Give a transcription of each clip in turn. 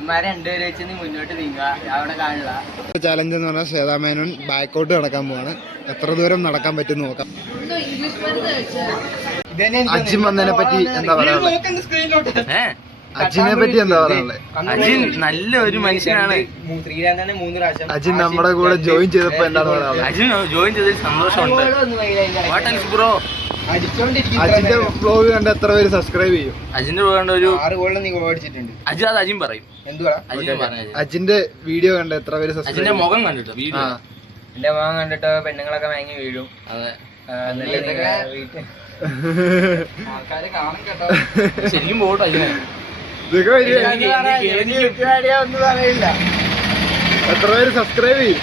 ഇവന്മാരെ രണ്ടുപേരെ വെച്ച് നീ മുന്നോട്ട് നീങ്ങുക, അവിടെ കാണില്ല. ചാലഞ്ച് എന്ന് പറഞ്ഞാൽ ശ്വേതാമേനോൻ ബാക്കോട്ട് നടക്കാൻ പോവാണ്. എത്ര ദൂരം നടക്കാൻ പറ്റും നോക്കാം. അജിൻ വന്നതിനെ പറ്റി എന്താ പറയാ? അജിനെ പറ്റി എന്താ പറയാനുള്ളത്? അജിൻ നല്ല ഒരു മനുഷ്യനാണ്. അജിൻ നമ്മുടെ കൂടെ ജോയിൻ ചെയ്തപ്പോ എന്താണ് പറയാനുള്ളത്? അജിൻ ജോയിൻ ചെയ്തതിൽ സന്തോഷമുണ്ട്. അജിന്റെ വ്ലോഗ് കണ്ട് എത്ര പേര് സബ്സ്ക്രൈബ് ചെയ്യും? അജിന്റെ വ്ലോഗ് കണ്ട ഒരു 6 ഗോളിൽ നീ ഓടിച്ചിട്ടുണ്ട്. അജിൻ പറയും. അജിന്റെ വീഡിയോ കണ്ട് എത്ര പേര് സബ്സ്ക്രൈബ്? അജിന്റെ മുഖം കണ്ടിട്ടോ വീഡിയോ. എന്റെ മുഖം കണ്ടിട്ട് പെണ്ണുങ്ങളൊക്കെ വാങ്ങി വീഴും. അതെ, ആൾക്കാര് കാണും കേട്ടോ. ശരിക്കും പോട്ടോ അജിനെ. ഒന്നും പറയില്ല. എത്ര പേര് സബ്സ്ക്രൈബ് ചെയ്യും?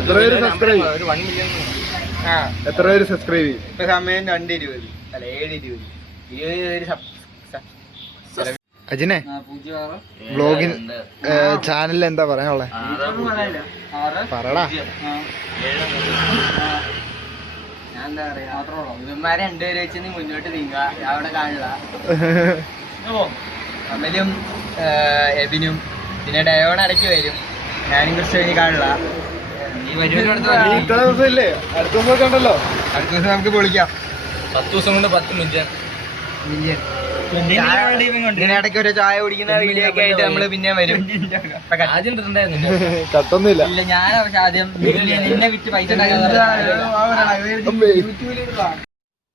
എത്ര പേര് സബ്സ്ക്രൈബ് ചെയ്യും? ഒരു 1 മില്യൺ. എത്ര പേര് സബ്സ്ക്രൈബ് ചെയ്യും? ഇപ്പൊ സമയം 2:20 അല്ല 7:20. 20 അജിനെ വ്ലോഗിൻ ചാനലിൽ എന്താ പറയാനുള്ളത്? പറടാ. ഞാൻ എന്താ പറയാ, ഇവന്മാരെ രണ്ടുപേരെ വെച്ച് നീ മുന്നോട്ട് നീങ്ങുക, അവിടെ കാണില്ല. അമലും എബിനും പിന്നെ ഡയോൺ ഇടയ്ക്ക് വരും. ഞാനും കുറച്ച് കഴിഞ്ഞ് കാണില്ല. അടുത്ത ദിവസം ഇല്ലേ? അടുത്ത ദിവസം ഉണ്ടല്ലോ. അടുത്ത ദിവസം നമുക്ക് പൊളിക്കാം. 10 ദിവസം കൊണ്ട് 10 മില്യൺ. ഇങ്ങനെ ഇടയ്ക്ക് ഒരു ചായ കുടിക്കുന്ന വീഡിയോ ഒക്കെ ആയിട്ട് നമ്മള് പിന്നെ വരും. ആദ്യം ഇട്ടുണ്ടായിരുന്നില്ല. കത്തൊന്നുമില്ല. ഇല്ല, ഞാൻ പക്ഷെ ആദ്യം നിന്നെ വിറ്റ് പൈസ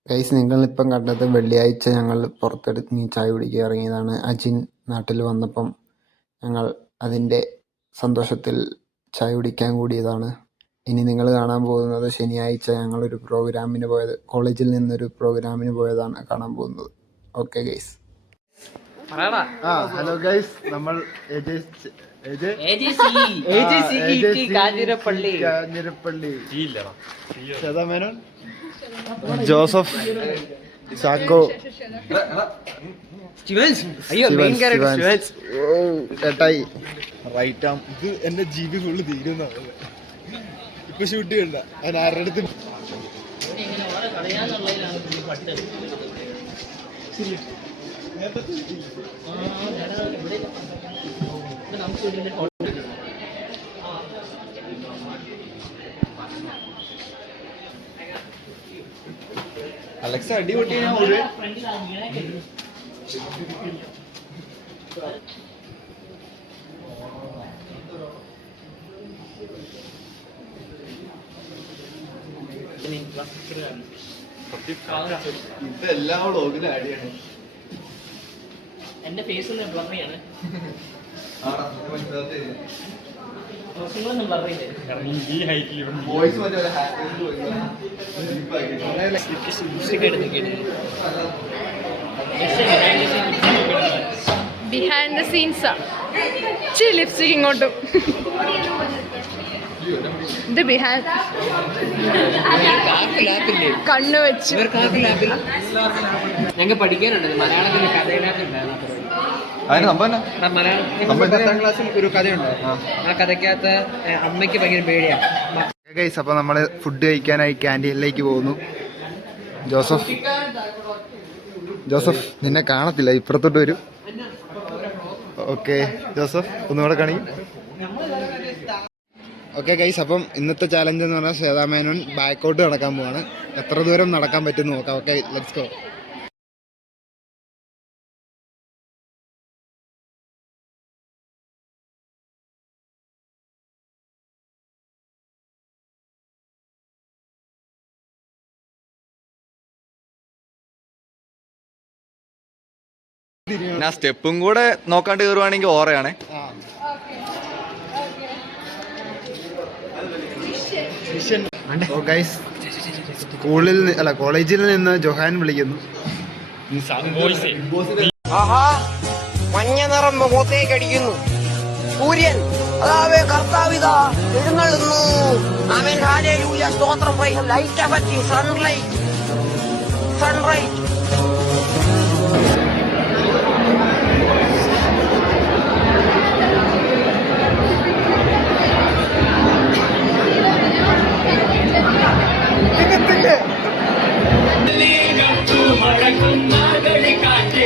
ഗൈസ്, നിങ്ങളിപ്പം കണ്ടത് വെള്ളിയാഴ്ച ഞങ്ങൾ പുറത്തെടുത്ത് ചായ കുടിക്കാൻ ഇറങ്ങിയതാണ്. അജിൻ നാട്ടിൽ വന്നപ്പം ഞങ്ങൾ അതിൻ്റെ സന്തോഷത്തിൽ ചായ കുടിക്കാൻ കൂടിയതാണ്. ഇനി നിങ്ങൾ കാണാൻ പോകുന്നത് ശനിയാഴ്ച ഞങ്ങളൊരു പ്രോഗ്രാമിന് പോയത്, കോളേജിൽ നിന്നൊരു പ്രോഗ്രാമിന് പോയതാണ് കാണാൻ പോകുന്നത്. Okay guys. ഹലോ ഗൈസ്, നമ്മൾ കാഞ്ഞിരപ്പള്ളി ശ്വേതാമേനോൻ, ജോസഫ്, ചാക്കോ, ഏട്ടായി റൈറ്റ് ആം. ഇത് എന്റെ ജീവി ഫുള്ള് തീരുന്ന ഇപ്പൊ ഷൂട്ട് ചെയ്യണ്ട. ഞാൻ ആരുടെ അടുത്ത് അലക്സ അടി പൊട്ടി ഞാൻ ഓടുവേ. ഇതെല്ലാം വ്ളോഗിൽ ആഡ് ചെയ്യണം. എന്റെ ഫേസ് ബ്ലർ ചെയ്യാണ്. ബിഹൈൻഡ് ദ സീൻസ് ലിപ്സ്റ്റിക് ഇങ്ങോട്ടും. ഇത് ബിഹൈൻഡ് കണ്ണ് വെച്ച് ഞങ്ങൾക്ക് പഠിക്കാനുണ്ട് മലയാളത്തിൽ കഥയിനകത്തുണ്ടായിരുന്നു. മലയാളം ക്ലാസ്സിൽ ഒരു കഥയുണ്ട്. ആ കഥയ്ക്കകത്ത് അമ്മയ്ക്ക് ഭയങ്കര പേടിയാണ്. ഗൈസ്, അപ്പോൾ നമ്മൾ ഫുഡ് കഴിക്കാനായി ക്യാൻറ്റീനിലേക്ക് പോകുന്നു. ജോസഫ് നിന്നെ കാണത്തില്ല, ഇപ്പുറത്തോട്ട് വരും. ഓക്കെ ജോസഫ്, ഒന്നുകൂടെ കാണിക്കും. ഓക്കെ ഗൈസ്, അപ്പം ഇന്നത്തെ ചാലഞ്ച് എന്ന് പറഞ്ഞാൽ ശ്വേതാമേനോൻ ബാക്കോട്ട് നടക്കാൻ പോവാണ്. എത്ര ദൂരം നടക്കാൻ പറ്റും നോക്കാം. Okay, let's go. ഞാൻ സ്റ്റെപ്പും കൂടെ നോക്കാണ്ട് കയറുവാണെങ്കിൽ ഓറയാണേ. കോളേജിൽ നിന്ന് ജൊഹാൻ വിളിക്കുന്നു. മഞ്ഞ നിറം മുഖത്തേക്കടിക്കുന്നു. സൂര്യൻ അതാവേ കർത്താവിതാ എഴുന്നള്ളുന്നു. ആമേൻ ഹല്ലേലൂയ സ്തോത്രം. ലൈറ്റ് പറ്റി സൺലൈറ്റ്. മഴക്കും നാഗടി കാറ്റ്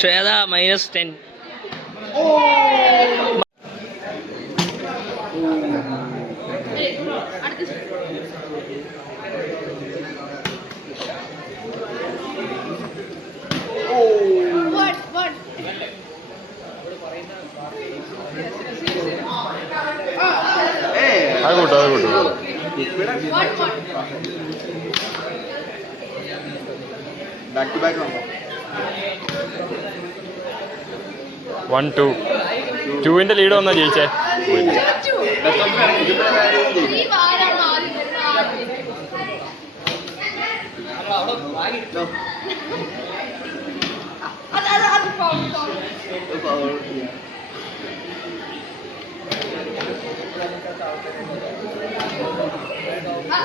ശ്വേത -10. അത് കൂട്ടോ ബാക്ക് ടു ബാക്ക് 1-2 2-ന്റെ ലീഡ് വന്നാ ജയിച്ചേ.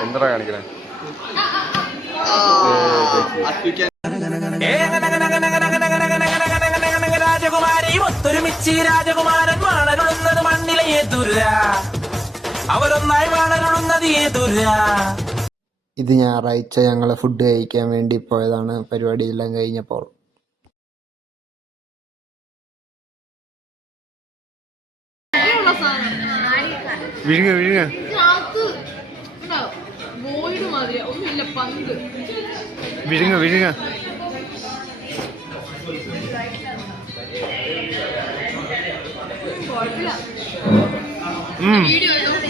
എന്താ കാണിക്കണേ? രാജകുമാരി ഒത്തൊരുമിച്ച് രാജകുമാരൻ വാണരുളുന്നത് മണ്ണിലെ ഏതുര അവരൊന്നായി വാണരുളുന്നത് ഏതുര. ഇത് ഞായറാഴ്ച ഞങ്ങൾ ഫുഡ് കഴിക്കാൻ വേണ്ടി പോയതാണ്. പരിപാടിയെല്ലാം കഴിഞ്ഞപ്പോൾ വിഴുങ്ങ വിഴുങ്ങ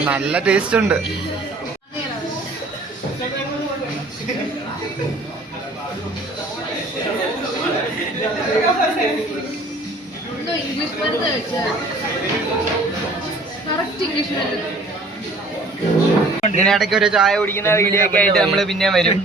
നല്ല ടേസ്റ്റ് ഉണ്ട്. ഇംഗ്ലീഷ് മരുന്ന് കഴിച്ചാൽ കറക്റ്റ് ഇംഗ്ലീഷ് മരുന്ന്. ഇങ്ങനെ ഇടയ്ക്ക് ഒരു ചായ കുടിക്കുന്ന വീഡിയോ ഒക്കെ ആയിട്ട് നമ്മള് പിന്നെ വരും.